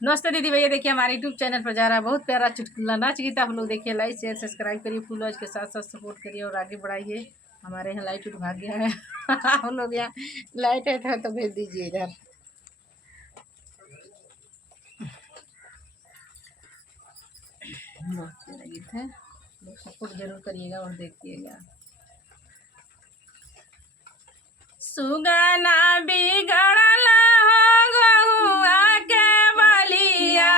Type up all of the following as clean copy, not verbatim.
नमस्ते दीदी भैया, देखिए हमारे यूट्यूब चैनल पर जा रहा है बहुत प्यारा चुटकुला नाच गीत। आप लोग देखिए, लाइक शेयर सब्सक्राइब करिए, फुल वॉच के साथ साथ सपोर्ट करिए और आगे बढ़ाइए। हमारे यहाँ लाइट भाग गया है हम लोग यहाँ लाइट है तो भेज दीजिए इधर। बहुत प्यारा गीत है, लोग सपोर्ट जरूर करिएगा और देखिएगा। सुगना बिगड़ल हो गहुआ के बलिया,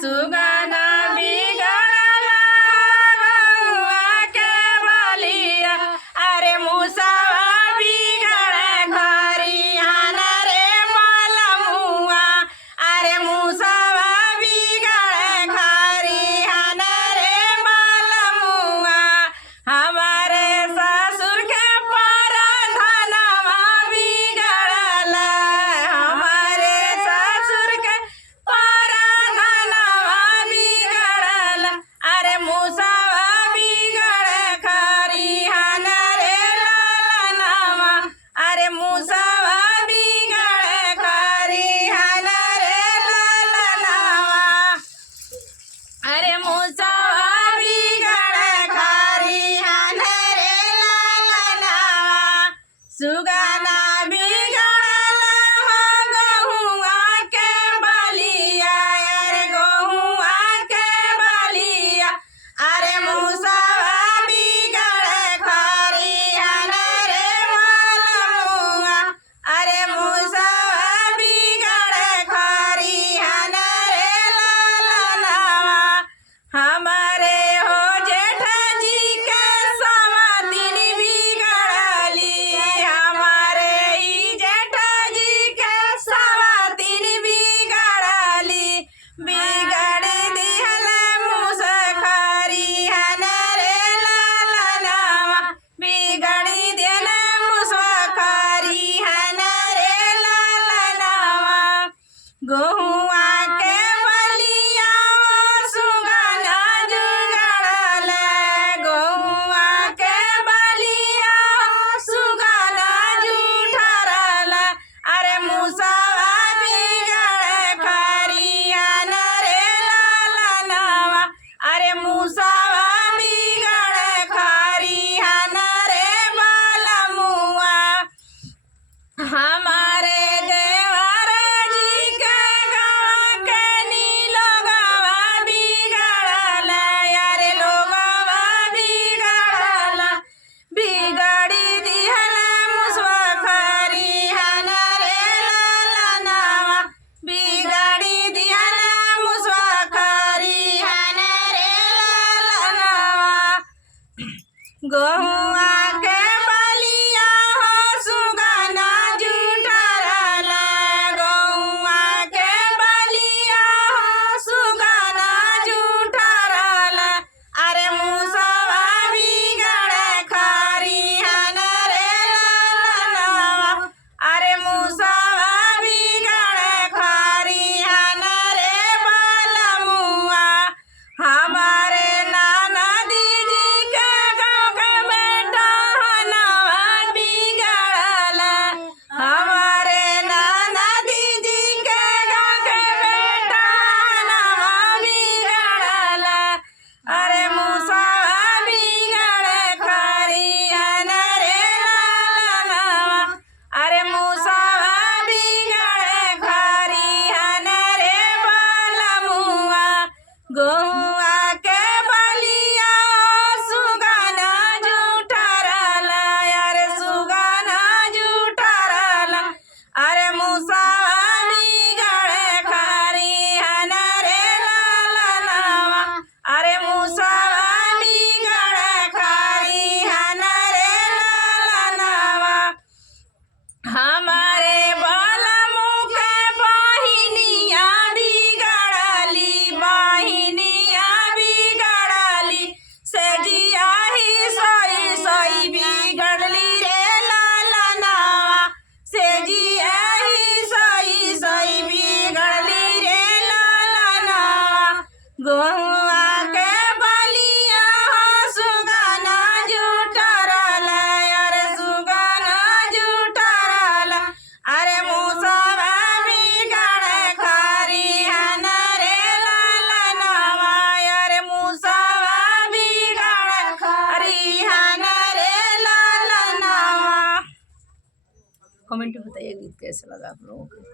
सुगना बिगड़ल हो गहुआ के बलिया, अरे मुसवा बिगड़े खरिहान रे मलमुआ, अरे मुसवा बिगड़े खरिहान रे मलमुआ, हमारे ससुर के परधनवा बिगड़ल, हमारे ससुर के परधनवा बिगड़ल, अरे मुसवा बिगड़े खरिहान रे ललनवा, अरे मुसवा बिगड़े खरिहान रे ललनवा, अरे मुसवा बिगड़े खरिहान रे ललनवा, सुगना बिगड़ल हो गहुआ के बलिया, अरे गहुआ के बलिया, अरे मुसवा बिगड़े खरिहान रे मलमुआ, अरे मुसवा बिगड़े खरिहान रे ललनवा, हमारे हो जेठाजी के सवातिन बिगड़ली, हमारे ई जेठाजी के सवातिन बिगड़ली, बिगड़ दिहल मुस खरिहान रे ललनवा, बिगड़ी दिहल मुस खरिहान रे ललनवा, गहुआ के बलिया हो सुगना जुगड़ल, गहुआ के बलिया हो सुगना जुठरल, अरे मुसवा बिगड़े खरिहान रे ललनवा, अरे मुसवा बिगड़े खरिहान रे मलमुआ, हमारे देवर जी के गाँव के नीलोगवा बिगड़ल, यारे लोगवा बिगड़ल, बिगड़ी दिहल मुसवा खरिहान रे ललनवा, बिगड़ी दिहल मुसवा खरिहान रे ललनवा, गहुआ के बलिया हो सुगना जुठरल, गहुआ के बलिया हो सुगना जुठरल, अरे मुसवा बिगड़े खरिहान रे ललनवा, अरे मुसवा बिगड़े खरिहान रे मलमुआ, हमारे ननदी जी के गाँव के बेटा हनवा बिगड़ल, हमारे ननदी जी के गाँव के बेटा हनवा बिगड़ल, अरे मुसवा बिगड़े खरिहान रे ललनवा, अरे मुसवा बिगड़े खरिहान रे मलमुआ, गहुआ के बलिया हो सुगना जुठरल, अरे सुगना जुठरल, अरे मुसवा बिगड़े खरिहान रे ललनवा, अरे मुसवा बिगड़े खरिहान रे ललनवा, हमारे बलमु के बहिनिया बिगड़ली, बहिनिया बिगड़ली, से जिया ही सोई सोई बिगड़ली रे ललनवा, से जिया ही सोई सोई बिगड़ली रे ललनवा, गहुआ के बलिया हो सुगना जुठरल, अरे सुगना जुठरल, अरे मुसवा बिगड़े खरिहान कमेंट में बताइए गीत कैसा लगा आप लोगों को।